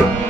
Música